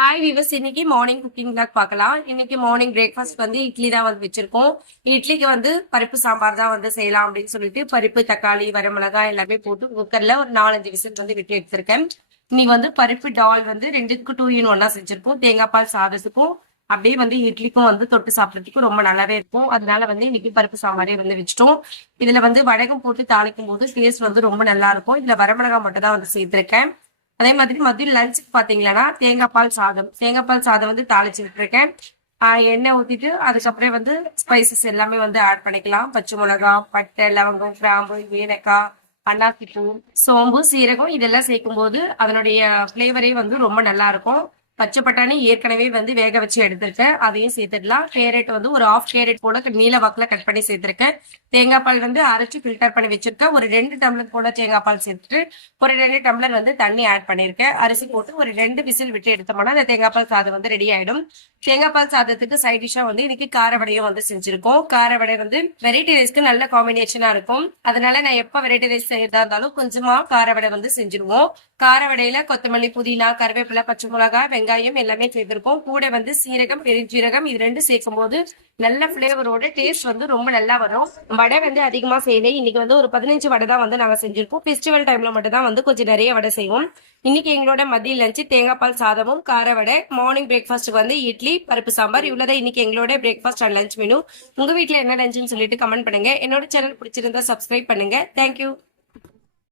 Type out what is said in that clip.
Hi விவஸ், இன்னைக்கு morning cooking black பார்க்கலாம். இன்னைக்கு மார்னிங் பிரேக்ஃபாஸ்ட் வந்து இட்லி தான் வந்து வச்சிருக்கோம். இட்லிக்கு வந்து பருப்பு சாம்பார் தான் வந்து செய்யலாம் அப்படின்னு சொல்லிட்டு பருப்பு, தக்காளி, வரமிளகாய் எல்லாமே போட்டு குக்கர்ல ஒரு 4-5 விசில் வந்து விட்டு எடுத்திருக்கேன். இன்னைக்கு வந்து பருப்பு டால் வந்து 2க்கும் 2 in 1 செஞ்சிருப்போம். தேங்காய் பால் சாதத்துக்கும் அப்படியே வந்து இட்லிக்கும் வந்து தொட்டு சாப்பிட்றதுக்கும் ரொம்ப நல்லாவே இருக்கும். அதனால வந்து இன்னைக்கு பருப்பு சாம்பாரே வந்து வச்சுட்டோம். இதுல வந்து வடகம் போட்டு தாளிக்கும் போது டேஸ்ட் வந்து ரொம்ப நல்லா இருக்கும். இதுல வரமிளகாய் மட்டும் தான் வந்து சேர்த்திருக்கேன். அதே மாதிரி மதியம் லஞ்சுக்கு பாத்தீங்கன்னா தேங்காய் பால் சாதம் வந்து தாளிச்சு விட்டுருக்கேன். எண்ணெய் ஊத்திட்டு அதுக்கப்புறம் வந்து ஸ்பைசஸ் எல்லாமே வந்து ஆட் பண்ணிக்கலாம். பச்சை மிளகா, பட்டை, லவங்கம், கிராம்பு, ஏலக்காய், அன்னாசிப்பூ, சோம்பு, சீரகம் இதெல்லாம் சேர்க்கும் போது அதனுடைய ஃபிளேவரே வந்து ரொம்ப நல்லா இருக்கும். பச்சை பட்டாணி ஏற்கனவே வந்து வேக வச்சு எடுத்திருக்கேன், அதையும் சேர்த்துடலாம். கேரட் வந்து ஒரு 1/2 கேரட் போல நீல வாக்குல கட் பண்ணி சேர்த்திருக்கேன். தேங்காய் பால் வந்து அரைச்சு ஃபில்டர் பண்ணி வச்சிருக்கேன். ஒரு 2 டம்ளர் போல தேங்காய் பால் சேர்த்துட்டு ஒரு 2 டம்ளர் வந்து தண்ணி ஆட் பண்ணிருக்கேன். அரிசி போட்டு ஒரு 2 விசில் விட்டு எடுத்தோம்னா அந்த தேங்காய் பால் சாதம் வந்து ரெடி ஆயிடும். தேங்காய் பால் சாதத்துக்கு சைட் டிஷ்ஷா வந்து இன்னைக்கு கார வடையும் வந்து செஞ்சிருக்கோம். கார வடை வந்து வெரைட்டி ரைஸ்க்கு நல்ல காம்பினேஷனா இருக்கும். அதனால நான் எப்ப வெரைட்டி ரைஸ் செய்யறதா இருந்தாலும் கொஞ்சமா கார வடை வந்து செஞ்சிருவோம். கார வடையில கொத்தமல்லி, புதினா, கருவேப்பிலை, பச்சை மிளகாய், வெங்காயம் எல்லாமே சேர்த்திருக்கோம். கூட வந்து சீரகம், பெருஞ்சீரகம் இது 2 சேர்க்கும் போது நல்ல பிளேவரோட டேஸ்ட் வந்து ரொம்ப நல்லா வரும். வடை வந்து அதிகமா செய்யலை. இன்னைக்கு வந்து ஒரு 15 வடை தான் வந்து நாங்க செஞ்சிருக்கோம். ஃபெஸ்டிவல் டைம்ல மட்டும் தான் வந்து கொஞ்சம் நிறைய வடை செய்வோம். இன்னைக்கு எங்களோட மதிய லஞ்சு தேங்காய் பால் சாதமும் கார வடை. மார்னிங் பிரேக்ஃபாஸ்ட்டுக்கு வந்து இட்லி, பருப்பு சாம்பார். இவ்வளவுதான் இன்னைக்கு எங்களோட பிரேக்ஃபாஸ்ட் அண்ட் லஞ்ச் மெனு. உங்க வீட்டுல என்ன லஞ்சுன்னு சொல்லிட்டு கமெண்ட் பண்ணுங்க. என்னோட சேனல் பிடிச்சிருந்தா சப்ஸ்கிரைப் பண்ணுங்க. தேங்க்யூ.